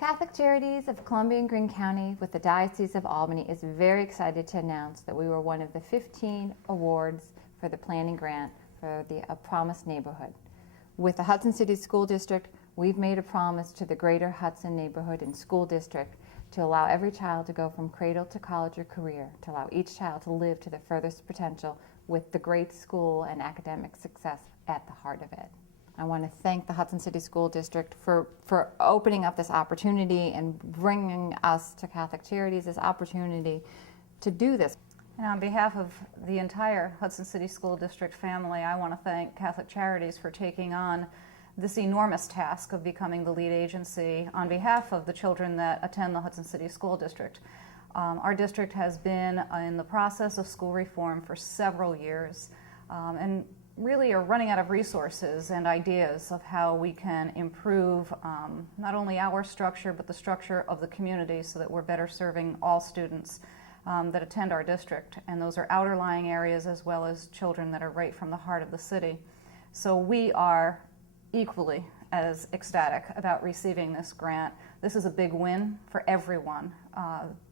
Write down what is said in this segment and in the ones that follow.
Catholic Charities of Columbia and Greene County with the Diocese of Albany is very excited to announce that we were one of the 15 awards for the planning grant for the Promised Neighborhood. With the Hudson City School District, we've made a promise to the greater Hudson neighborhood and school district to allow every child to go from cradle to college or career, to allow each child to live to their furthest potential with the great school and academic success at the heart of it. I want to thank the Hudson City School District for opening up this opportunity and bringing us to Catholic Charities this opportunity to do this. And on behalf of the entire Hudson City School District family, I want to thank Catholic Charities for taking on this enormous task of becoming the lead agency on behalf of the children that attend the Hudson City School District. Our district has been in the process of school reform for several years and really are running out of resources and ideas of how we can improve not only our structure but the structure of the community so that we're better serving all students that attend our district, and those are outer lying areas as well as children that are right from the heart of the city. So we are equally as ecstatic about receiving this grant. This is a big win for everyone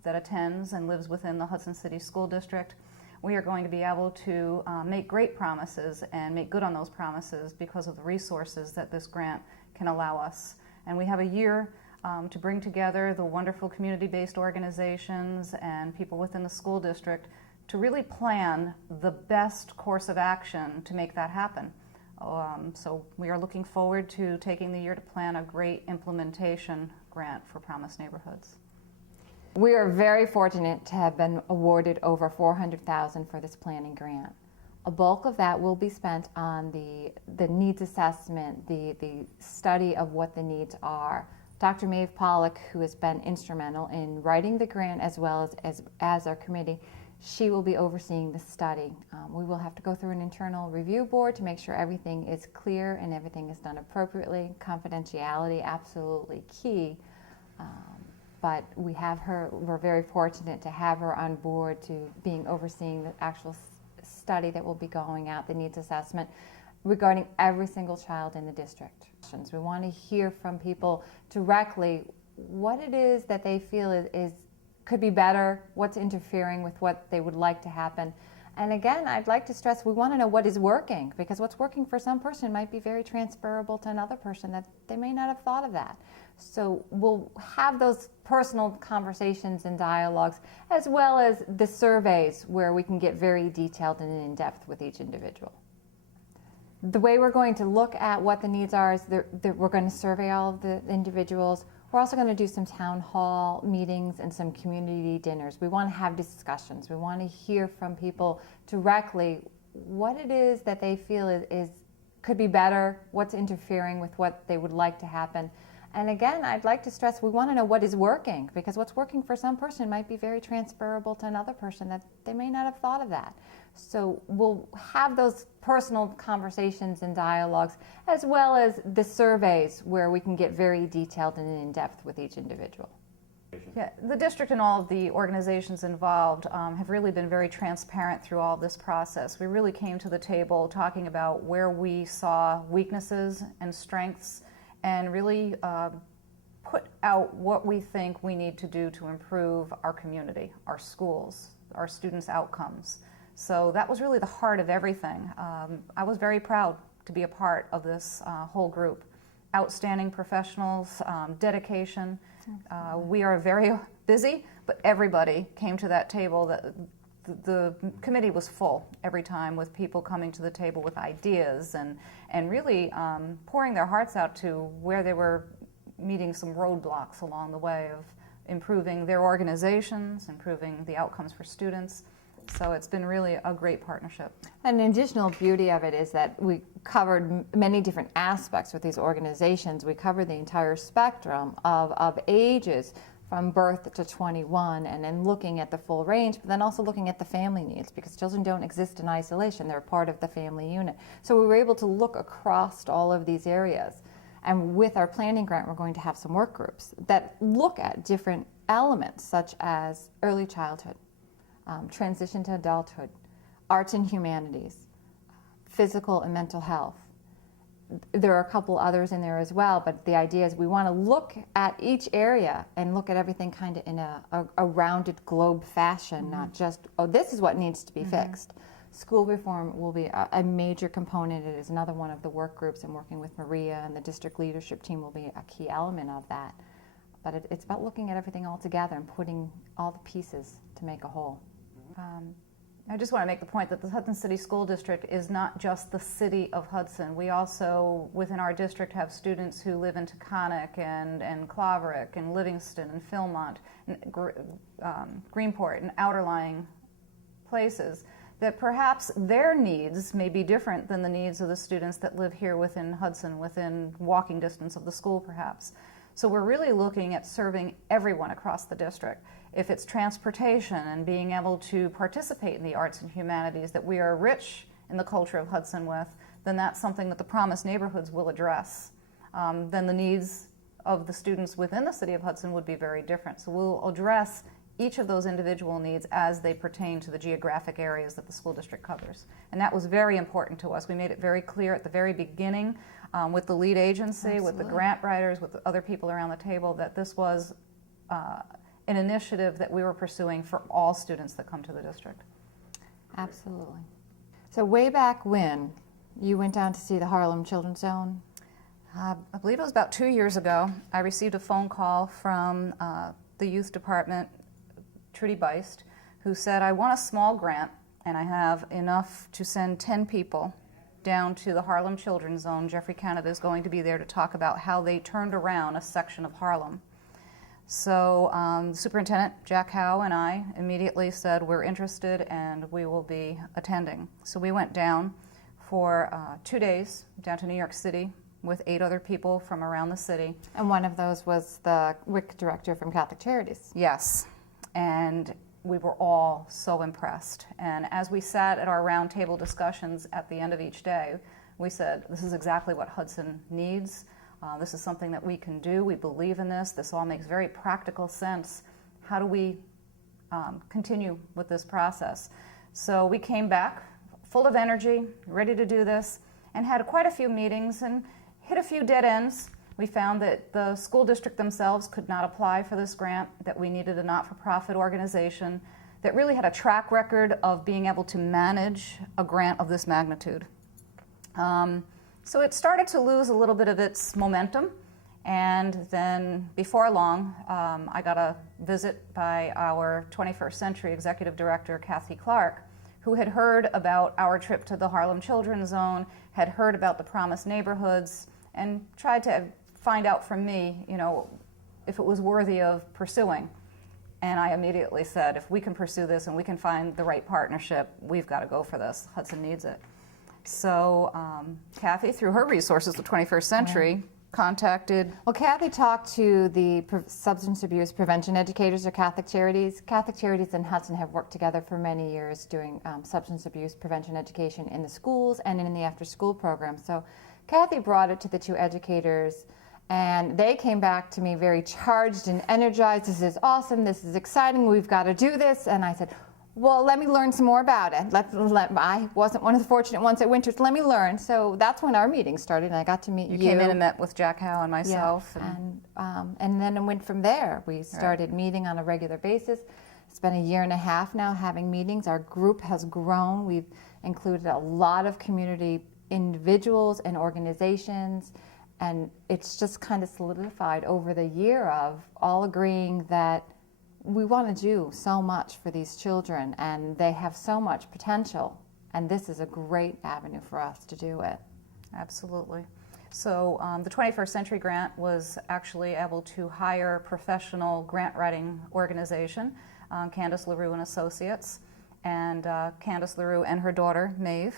that attends and lives within the Hudson City School District. We are going to be able to make great promises and make good on those promises because of the resources that this grant can allow us. And we have a year to bring together the wonderful community-based organizations and people within the school district to really plan the best course of action to make that happen. So we are looking forward to taking the year to plan a great implementation grant for Promised Neighborhoods. We are very fortunate to have been awarded over $400,000 for this planning grant. A bulk of that will be spent on the needs assessment, the study of what the needs are. Dr. Maeve Pollock, who has been instrumental in writing the grant as well as our committee, she will be overseeing the study. We will have to go through an internal review board to make sure everything is clear and everything is done appropriately. Confidentiality, absolutely key. But we have her, we're very fortunate to have her on board to being overseeing the actual study that will be going out, the needs assessment, regarding every single child in the district. We want to hear from people directly what it is that they feel could be better, what's interfering with what they would like to happen. And again, I'd like to stress we want to know what is working, because what's working for some person might be very transferable to another person that they may not have thought of that. So we'll have those personal conversations and dialogues as well as the surveys where we can get very detailed and in-depth with each individual. The way we're going to look at what the needs are is we're going to survey all of the individuals. We're also going to do some town hall meetings and some community dinners. We want to have discussions. We want to hear from people directly what it is that they feel could be better, what's interfering with what they would like to happen. And again, I'd like to stress we want to know what is working, because what's working for some person might be very transferable to another person that they may not have thought of that. So we'll have those personal conversations and dialogues as well as the surveys where we can get very detailed and in-depth with each individual. Yeah, the district and all of the organizations involved have really been very transparent through all this process. We really came to the table talking about where we saw weaknesses and strengths and really put out what we think we need to do to improve our community, our schools, our students' outcomes. So that was really the heart of everything. I was very proud to be a part of this whole group. Outstanding professionals, dedication. We are very busy, but everybody came to that table. The committee was full every time, with people coming to the table with ideas and really pouring their hearts out to where they were meeting some roadblocks along the way of improving their organizations, improving the outcomes for students. So it's been really a great partnership. And an additional beauty of it is that we covered many different aspects with these organizations. We covered the entire spectrum of ages from birth to 21, and then looking at the full range, but then also looking at the family needs, because children don't exist in isolation. They're part of the family unit. So we were able to look across all of these areas. And with our planning grant, we're going to have some work groups that look at different elements, such as early childhood, transition to adulthood, arts and humanities, physical and mental health, there are a couple others in there as well, but the idea is we want to look at each area and look at everything kind of in a rounded globe fashion, not just, oh, this is what needs to be fixed. School reform will be a major component. It is another one of the work groups, and working with Maria and the district leadership team will be a key element of that. But it's about looking at everything all together and putting all the pieces to make a whole. I just want to make the point that the Hudson City School District is not just the city of Hudson. We also, within our district, have students who live in Taconic and Claverick and Livingston and Philmont, and Greenport and outerlying places that perhaps their needs may be different than the needs of the students that live here within Hudson, within walking distance of the school perhaps. So we're really looking at serving everyone across the district. If it's transportation and being able to participate in the arts and humanities that we are rich in the culture of Hudson with, then that's something that the Promise neighborhoods will address. Then the needs of the students within the city of Hudson would be very different. So we'll address each of those individual needs as they pertain to the geographic areas that the school district covers. And that was very important to us. We made it very clear at the very beginning with the lead agency, Absolutely. with the grant writers, with the other people around the table, that this was an initiative that we were pursuing for all students that come to the district. Absolutely. So way back when, you went down to see the Harlem Children's Zone? I believe it was about 2 years ago. I received a phone call from the youth department, Trudy Beist, who said, I want a small grant and I have enough to send 10 people down to the Harlem Children's Zone. Jeffrey Canada is going to be there to talk about how they turned around a section of Harlem. So Superintendent Jack Howe and I immediately said we're interested and we will be attending. So we went down for 2 days down to New York City with 8 other people from around the city. And one of those was the WIC director from Catholic Charities. Yes, and we were all so impressed. And as we sat at our roundtable discussions at the end of each day, we said, this is exactly what Hudson needs. This is something that we can do. We believe in this. This all makes very practical sense. How do we continue with this process? So we came back full of energy, ready to do this, and had quite a few meetings and hit a few dead ends. We found that the school district themselves could not apply for this grant, that we needed a not-for-profit organization that really had a track record of being able to manage a grant of this magnitude. So it started to lose a little bit of its momentum, and then before long, I got a visit by our 21st Century Executive Director, Kathy Clark, who had heard about our trip to the Harlem Children's Zone, had heard about the Promise neighborhoods, and tried to find out from me, if it was worthy of pursuing. And I immediately said, if we can pursue this and we can find the right partnership, we've got to go for this. Hudson needs it. So Kathy, through her resources, the 21st Century, contacted... Well, Kathy talked to the substance abuse prevention educators of Catholic Charities. Catholic Charities and Hudson have worked together for many years doing substance abuse prevention education in the schools and in the after-school program. So Kathy brought it to the 2 educators, and they came back to me very charged and energized. This is awesome. This is exciting. We've got to do this. And I said, well, let me learn some more about it. I wasn't one of the fortunate ones at Winters. Let me learn. So that's when our meeting started, and I got to meet you. You came in and met with Jack Howe and myself. Yeah. And then it went from there. We started meeting on a regular basis. It's been 1.5 years now having meetings. Our group has grown. We've included a lot of community individuals and organizations, and it's just kind of solidified over the year of all agreeing that we want to do so much for these children, and they have so much potential, and this is a great avenue for us to do it. Absolutely. So the 21st Century Grant was actually able to hire a professional grant writing organization, Candace LaRue and Associates, and Candace LaRue and her daughter, Maeve,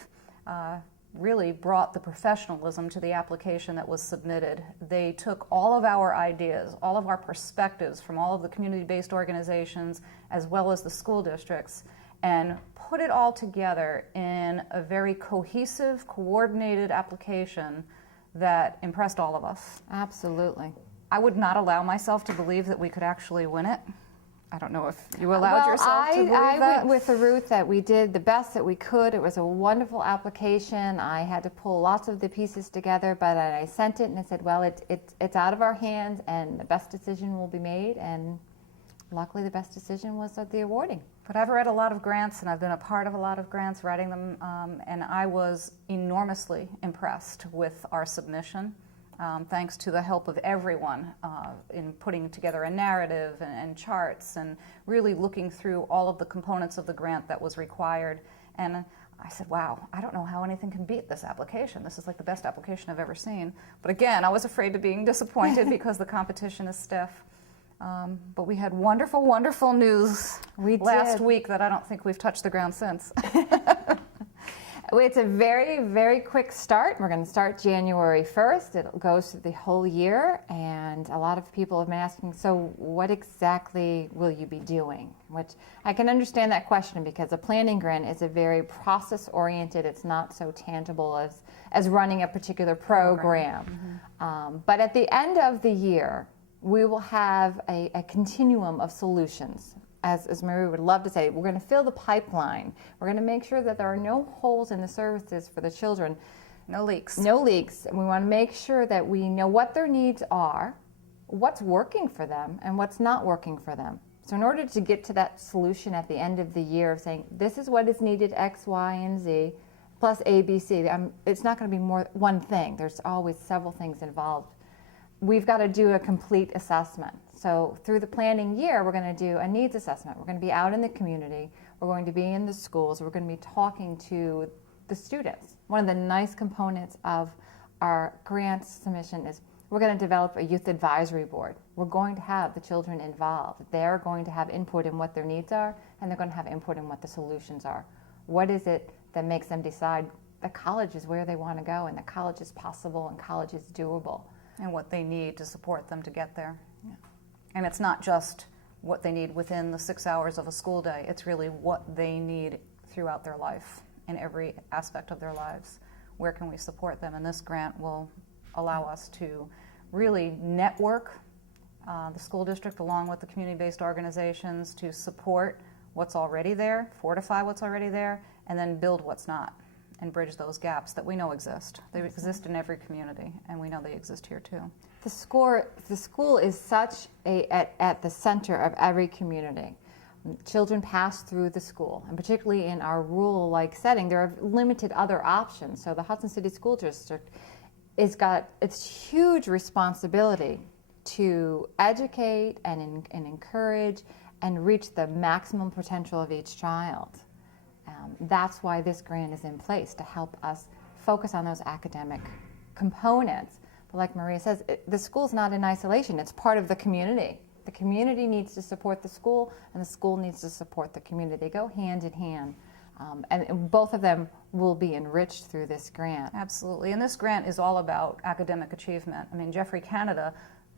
really brought the professionalism to the application that was submitted. They took all of our ideas, all of our perspectives from all of the community-based organizations as well as the school districts, and put it all together in a very cohesive, coordinated application that impressed all of us. Absolutely. I would not allow myself to believe that we could actually win it. I don't know if you allowed yourself to believe I that. went with the route that we did the best that we could. It was a wonderful application. I had to pull lots of the pieces together, but I sent it and I said, well, it's out of our hands and the best decision will be made. And luckily the best decision was the awarding. But I've read a lot of grants, and I've been a part of a lot of grants, writing them, and I was enormously impressed with our submission. Thanks to the help of everyone in putting together a narrative and charts and really looking through all of the components of the grant that was required. And I said, wow, I don't know how anything can beat this application. This is like the best application I've ever seen. But again, I was afraid of being disappointed because the competition is stiff. But we had wonderful, wonderful news last week that I don't think we've touched the ground since. It's a very, very quick start. We're going to start January 1st. It goes through the whole year, and a lot of people have been asking, so what exactly will you be doing? Which I can understand that question because a planning grant is a very process-oriented, it's not so tangible as running a particular program. Mm-hmm. But at the end of the year, we will have a continuum of solutions. As Marie would love to say, we're going to fill the pipeline. We're going to make sure that there are no holes in the services for the children. No leaks. No leaks. And we want to make sure that we know what their needs are, what's working for them, and what's not working for them. So in order to get to that solution at the end of the year of saying, this is what is needed, X, Y, and Z, plus A, B, C, it's not going to be more one thing. There's always several things involved. We've got to do a complete assessment. So through the planning year, we're going to do a needs assessment. We're going to be out in the community. We're going to be in the schools. We're going to be talking to the students. One of the nice components of our grant submission is we're going to develop a youth advisory board. We're going to have the children involved. They're going to have input in what their needs are, and they're going to have input in what the solutions are. What is it that makes them decide that college is where they want to go and that college is possible and college is doable? And what they need to support them to get there. Yeah. And it's not just what they need within the 6 hours of a school day. It's really what they need throughout their life, in every aspect of their lives. Where can we support them? And this grant will allow us to really network the school district along with the community-based organizations to support what's already there, fortify what's already there, and then build what's not, and bridge those gaps that we know exist. They exist in every community, and we know they exist here too. The school is such at the center of every community. Children pass through the school, and particularly in our rural-like setting, there are limited other options. So the Hudson City School District has got its huge responsibility to educate and encourage and reach the maximum potential of each child. That's why this grant is in place, to help us focus on those academic components. But like Maria says, the school's not in isolation. It's part of the community. The community needs to support the school, and the school needs to support the community. They go hand in hand. And both of them will be enriched through this grant. Absolutely. And this grant is all about academic achievement. I mean, Jeffrey Canada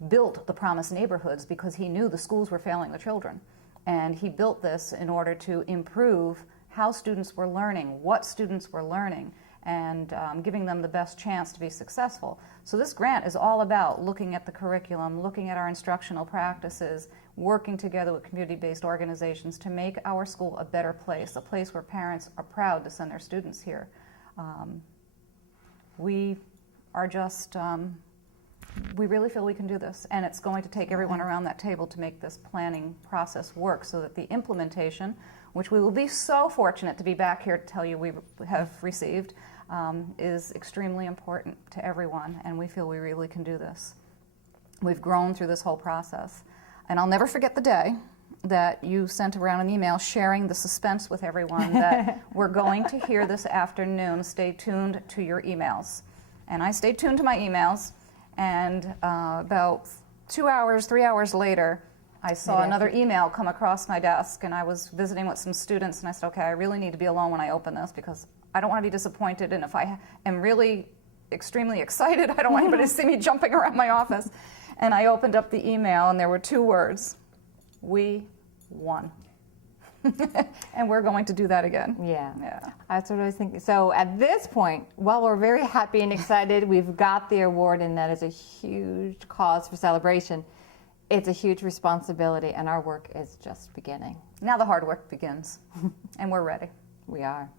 built the Promised Neighborhoods because he knew the schools were failing the children. And he built this in order to improve how students were learning, what students were learning, and giving them the best chance to be successful. So this grant is all about looking at the curriculum, looking at our instructional practices, working together with community-based organizations to make our school a better place, a place where parents are proud to send their students here. We are just, we really feel we can do this, and it's going to take everyone around that table to make this planning process work so that the implementation, which we will be so fortunate to be back here to tell you we have received, is extremely important to everyone, and we feel we really can do this. We've grown through this whole process. And I'll never forget the day that you sent around an email sharing the suspense with everyone that we're going to hear this afternoon. Stay tuned to your emails. And I stayed tuned to my emails, and about 2 hours, 3 hours later, I saw another email come across my desk, and I was visiting with some students, and I said, okay, I really need to be alone when I open this because I don't want to be disappointed, and if I am really extremely excited, I don't want anybody to see me jumping around my office. And I opened up the email, and there were 2 words: we won. And we're going to do that again. Yeah, that's what I was thinking. So at this point, while we're very happy and excited, we've got the award, and that is a huge cause for celebration. It's a huge responsibility, and our work is just beginning. Now the hard work begins, and we're ready. We are.